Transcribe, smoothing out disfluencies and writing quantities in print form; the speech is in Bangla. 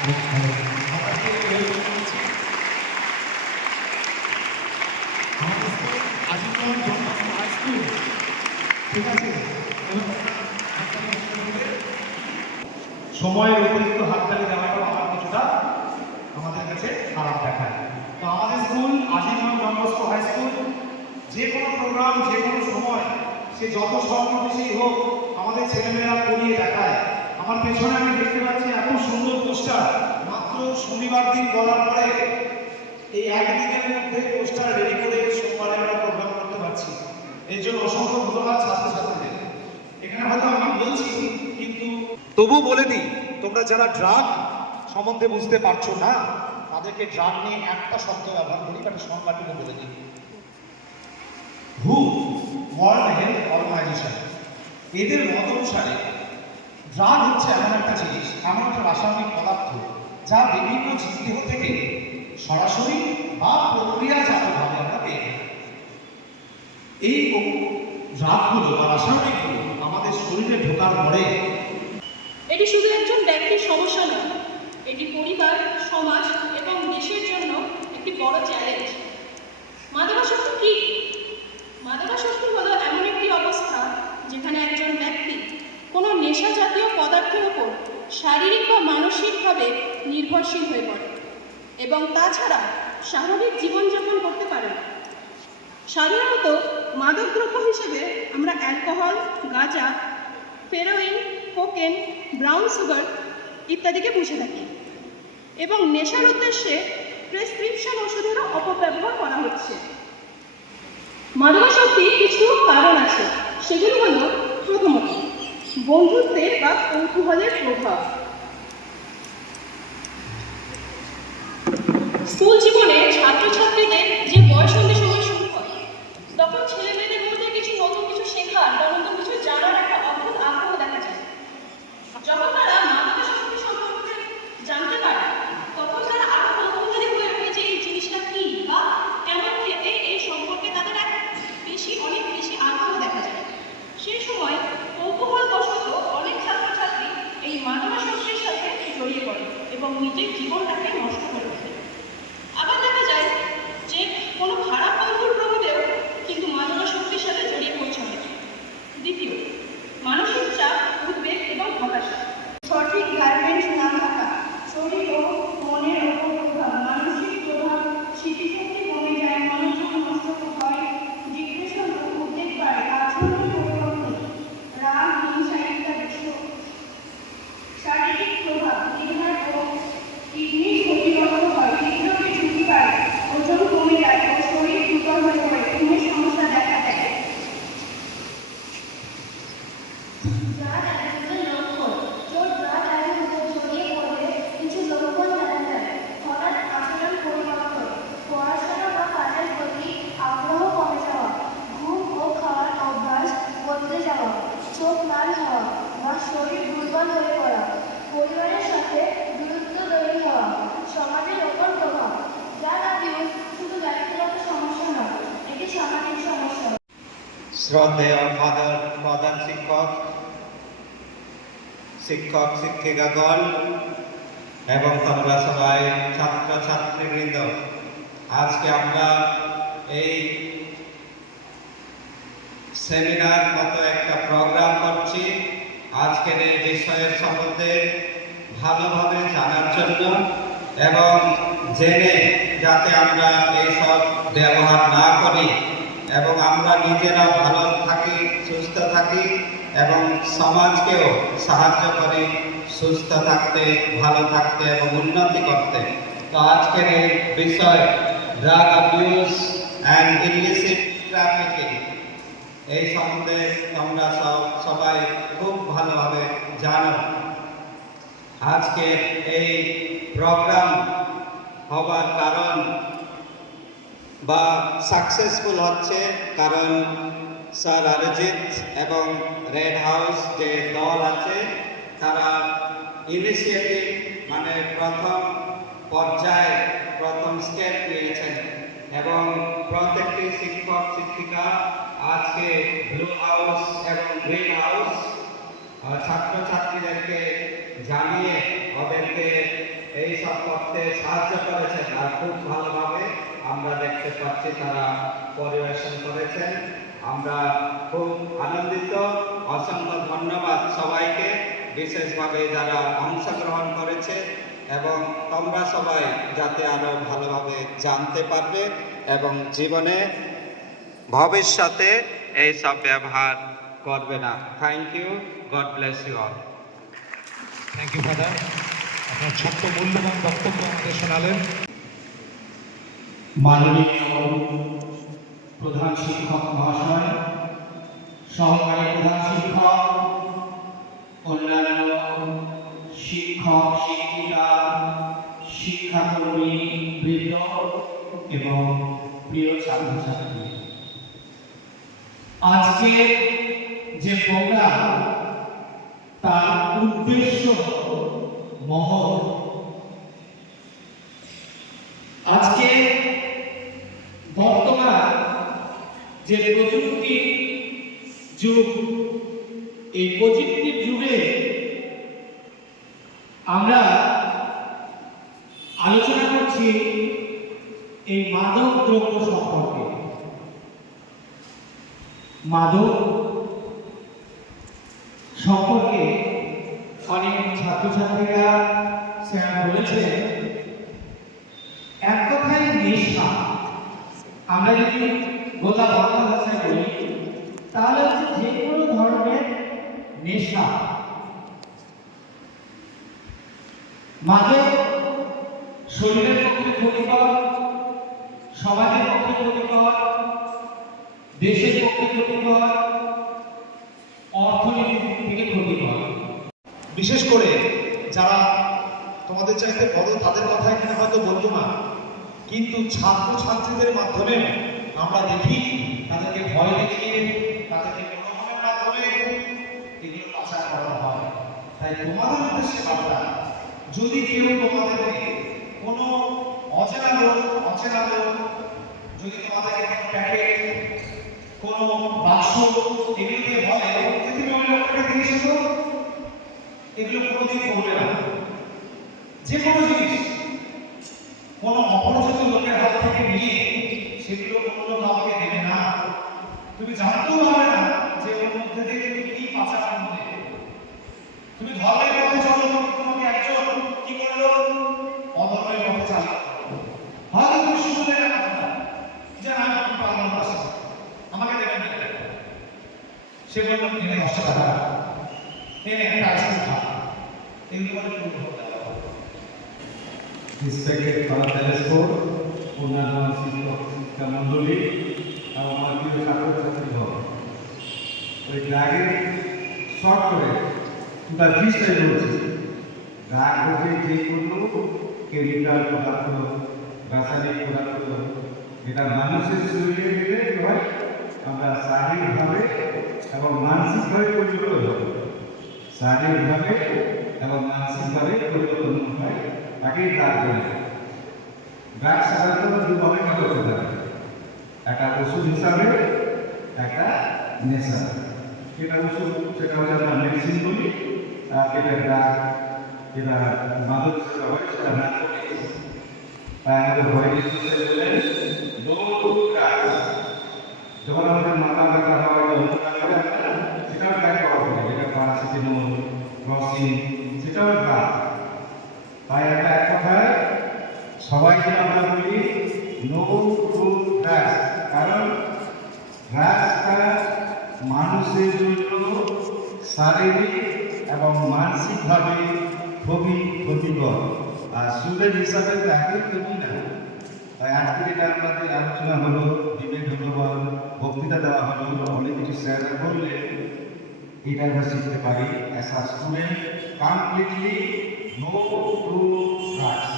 আজীবন জনস্বাস্থ্য হাই স্কুল, ঠিক আছে। সময়ের অতিরিক্ত হাততালি দেওয়াটাও আমার কিছুটা আমাদের কাছে খারাপ দেখায়। তো আমাদের স্কুল আজীবন জনস্বাস্থ্য হাই স্কুল যে কোনো প্রোগ্রাম যে কোনো সময় সে যত সমাবেশেই হোক আমাদের ছেলেমেয়েরা করিয়ে দেখায়। আমার পেছনে আমি দেখতে পাচ্ছি এত সুন্দর পোস্টার, মাত্র শনিবার দিন বলার পরে এই একদিনের মধ্যে পোস্টার রেডি করে সোমবারে আমরা প্রোগ্রাম করতে পারছি। এর জন্য অসংখ্য ধন্যবাদ ছাত্রছাত্রীদের। এখানে হয়তো আমি বলছি কিন্তু তবু বলে দিই, তোমরা যারা ড্রাগ সম্বন্ধে বুঝতে পারছো না তাদেরকে ড্রাগ নিয়ে একটা শব্দ ব্যবহার করি, একটা সংজ্ঞাটুকু বলে দিই। হু ওয়ার্ল্ড হেলথ অর্গানাইজেশন এদের মত অনুসারে ড্রাগ হচ্ছে এমন একটা জিনিস, এমন একটা রাসায়নিক পদার্থ যা বিভিন্ন জীবদেহ থেকে সরাসরি বা প্রক্রিয়াজাতভাবে আমরা পেয়ে থাকি। এই ড্রাগগুলো বা রাসায়নিকগুলো আমাদের শরীরে ঢোকার পরে এটি শুধু একজন ব্যক্তির সমস্যা নয়, এটি পরিবার, সমাজ এবং দেশের জন্য একটি বড় চ্যালেঞ্জ। মাদকাসক্তি কি? মাদকাসক্তি হলো এমন একটি অবস্থা যেখানে একজন ব্যক্তি কোনো নেশা জাতীয় পদার্থের উপর শারীরিক বা মানসিকভাবে নির্ভরশীল হয়ে পড়ে এবং তাছাড়া স্বাভাবিক জীবনযাপন করতে পারে না। সাধারণত মাদকদ্রব্য হিসেবে আমরা অ্যালকোহল, গাঁজা, হেরোইন, কোকেন, ব্রাউন সুগার ইত্যাদিকে বুঝে থাকি এবং নেশার উদ্দেশ্যে প্রেসক্রিপশন ওষুধেরও অপব্যবহার করা হচ্ছে। মাদকাসক্তির কিছু কারণ আছে, সেগুলি হল প্রথমত বন্ধুত্বের বা কৌতূহলের প্রভাব। স্কুল জীবনে ছাত্রছাত্রীদের যে বয়সন্ধির সময় শুরু হয়, তখন ছেলেমেয়েদের মধ্যে কিছু নতুন কিছু শেখার বা নতুন কিছু জানার একটা অদ্ভুত আগ্রহ দেখা যায়। যখন তারা মাদকাসক্তি সম্পর্কে জানতে পারে তখন তারা আরো কৌতূহলী হয়ে ওঠে যে এই জিনিসটা কি বা কেমন খেতে, এই সম্পর্কে তাদের অনেক বেশি আগ্রহ দেখা যায়। সেই সময় কৌতূহলবশত অনেক ছাত্রছাত্রী এই মাদকাসক্তির সাথে জড়িয়ে পড়ে এবং নিজের জীবনটাকে নষ্ট করে ফেলে। আবার দেখা যায় যে কোনো খারাপ বন্ধুর প্রভাবেও কিন্তু মাদকাসক্তির সাথে জড়িয়ে পড়ছে অনেকে। দ্বিতীয়, মানসিক চাপ, উদ্বেগ এবং হতাশা। সঠিক গাইডেন্স না থাকা, শরীর ও মনের ওপর প্রভাব, মানসিক প্রভাব, স্মৃতিশক্তি কমে যায়, মনোযোগ নষ্ট হয়, ডিপ্রেশন ও উদ্বেগ বাড়ে, আচরণ পরিবর্তন, রাগ, হিংসা ইত্যাদি। শারীরিক প্রভাব, লিভার ও কিডনি ক্ষতিগ্রস্ত হয়, হৃদরোগের ঝুঁকি বাড়ে, ওজন কমে যায় ও শরীর দুর্বল হয়ে পড়ে, ঘুমের সমস্যা দেখা দেয়। চোখ লাল হওয়া বা শরীর দুর্বল হয়ে পড়া, পরিবারের সাথে দূরত্ব তৈরি হওয়া, সমাজের ওপর প্রভাব। ড্রাগ অ্যাবিউজ শুধু ব্যক্তিগত সমস্যা নয়, এটি সামাজিক সমস্যা। শ্রদ্ধেয় প্রধান শিক্ষক, শিক্ষক শিক্ষিকাগণ এবং তোমরা সবাই ছাত্রছাত্রীবৃন্দ, আজকে আমরা এই সেমিনার মতো একটা প্রোগ্রাম করছি আজকের এই বিষয়ের সম্বন্ধে ভালোভাবে জানার জন্য এবং জেনে যাতে আমরা এইসব ব্যবহার না করি এবং আমরা নিজেরা ভালো থাকি, সুস্থ থাকি এবং সমাজকেও সাহায্য করি সুস্থ থাকতে, ভালো থাকতে এবং উন্নতি করতে। তো আজকের এই বিষয় drug abuse and illicit trafficking, এই সম্বন্ধে তোমরা সবাই খুব ভালোভাবে জানো। আজকে এই প্রোগ্রাম হবার কারণ বা সাকসেসফুল হচ্ছে কারণ স্যার অরিজিৎ এবং রেড হাউস যে দল আছে তারা ইনিশিয়েটিভ মানে প্রথম পর্যায়ে প্রথম স্টেপ নিয়েছেন এবং প্রত্যেকটি শিক্ষক শিক্ষিকা আজকে ব্লু হাউস এবং গ্রিন হাউস ছাত্রছাত্রীদেরকে জানিয়ে ওদেরকে এইসব করতে সাহায্য করেছেন আর খুব ভালোভাবে আমরা দেখতে পাচ্ছি তারা পরিবেশন করেছেন। আমরা খুব আনন্দিত। অসংখ্য ধন্যবাদ সবাইকে, বিশেষভাবে যারা অংশগ্রহণ করেছে, এবং তোমরা সবাই যাতে আরো ভালোভাবে জানতে পারবে এবং জীবনে ভবিষ্যতে এই সব ব্যবহার করবে না। Thank you, God bless you all. Thank you father, আপনার ছোট্ট মূল্যবান বক্তব্য আমাদের শোনালেন। মাননীয় প্রধান শিক্ষক মহাশয়, সহকারী প্রধান শিক্ষক, অন্যান্য শিক্ষক শিক্ষিকা, শিক্ষাকর্মী বৃন্দ এবং প্রিয় ছাত্রছাত্রী, আজকে যে প্রোগ্রাম তার উদ্দেশ্য মহৎ। আজকে বর্তমান যে প্রযুক্তি যুগ, এই প্রযুক্তির যুগে আমরা আলোচনা করছি এই মাদক দ্রব্য সম্পর্কে। মাদক সম্পর্কে অনেক ছাত্রছাত্রীরা স্যার বলেছেন, এক কথায় নেশা। আমরা যদি গোলা বাংলা ভাষায় বলি তাহলে হচ্ছে যে কোনো ধরনের নেশা। মাদক শরীরের পক্ষে ক্ষতিকর, সমাজের পক্ষে ক্ষতিকর, দেশের পক্ষে ক্ষতিকর, অর্থনীতির দিক থেকে ক্ষতিকর। বিশেষ করে যারা তোমাদের চাইতে বড় তাদের কথা এখানে হয়তো বলবো না, কিন্তু ছাত্রছাত্রীদের মাধ্যমে আমরা দেখি তাদেরকে ভয় দেখিয়ে, তাদেরকে প্রলোভনের মাধ্যমে এগুলো পাচার করা হয়। তাই তোমাদের উদ্দেশ্যে বার্তা, যদি কেউ তোমাদেরকে কোনো অচেনা লোক যদি তোমাদেরকে কোনো প্যাকেট, কোনো বাক্স এগুলো দিয়ে বলে যে তুমি ওই লোকটাকে দিয়েছো, এগুলো কোনোদিন করবে না। যে কোনো জিনিস কোনো অপরিচিত লোকের হাত থেকে নিয়ে সেগুলো কোনো কাউকে দেবে না। তুমি জানতেও পারবে না যে ওর মধ্যে থেকে তুমি কি পাচার করবে। তুমি ধর্মের পথে চলো, তোমাকে একজন কি করলো, অধর্মের পথে চালিয়ে হয়তো তুমি শুরু থেকে কথা যে আমি পাগল পাশে আমাকে দেবেন না, সে বলল এনে 10 টাকা, এনে একটা আইসক্রিম খা, এগুলো বলে পুরো হতে হবে। Respected Father Telescope, অন্যান্য শিক্ষক শিক্ষা মণ্ডলী এবং আমার প্রিয় ছাত্রছাত্রীগণ, ওই ড্রাগের শর্ট করে তার বিষটাই বলছি। ড্রাগ হচ্ছে যে কোনো কেমিক্যাল পদার্থ, রাসায়নিক পদার্থ, যেটা মানুষের শরীরে গেলে কি হয়, আমরা শারীরিকভাবে এবং মানসিকভাবে পরিবর্তন হয়। শারীরিকভাবে এবং মানসিকভাবে পরিবর্তন হয়, তাকেই ড্রাগ বলে। ড্রাগ সাধারণত দুভাবে কাজ করতে পারে, একটা ওষুধ হিসাবে, একটা নেশা। যেটা ওষুধ সেটা হচ্ছে আমরা মেডিসিন বলি, আর যেটা ড্রাগ, যেটা মাদক হিসেবে হয় সেটা নার্কোটিক্স। তাই আমাদের বৈজ্ঞানিক বলেন নো ড্রাগ। যখন আমাদের মাথা ব্যথা হয়, যন্ত্রণা করে, সেটাও ড্রাগ পাওয়া যায়, যেটা প্যারাসিটামল, ক্রসিন, সেটাও ড্রাগ। তাই একটা এক কথায় সবাইকে আমরা বলি নো টু ড্রাগস, কারণ ড্রাগসটা মানুষের জন্য শারীরিক এবং মানসিকভাবে খুবই ক্ষতিকর, আর সুদের হিসাবে তো একই ক্ষতি না। তাই আজকে যেটা আমাদের আলোচনা হলো, ডিবেট হলো বা বক্তৃতা দেওয়া হলো, অনেক কিছু স্যাররা বললে এটা আমরা শিখতে পারি as a student, completely no to drugs.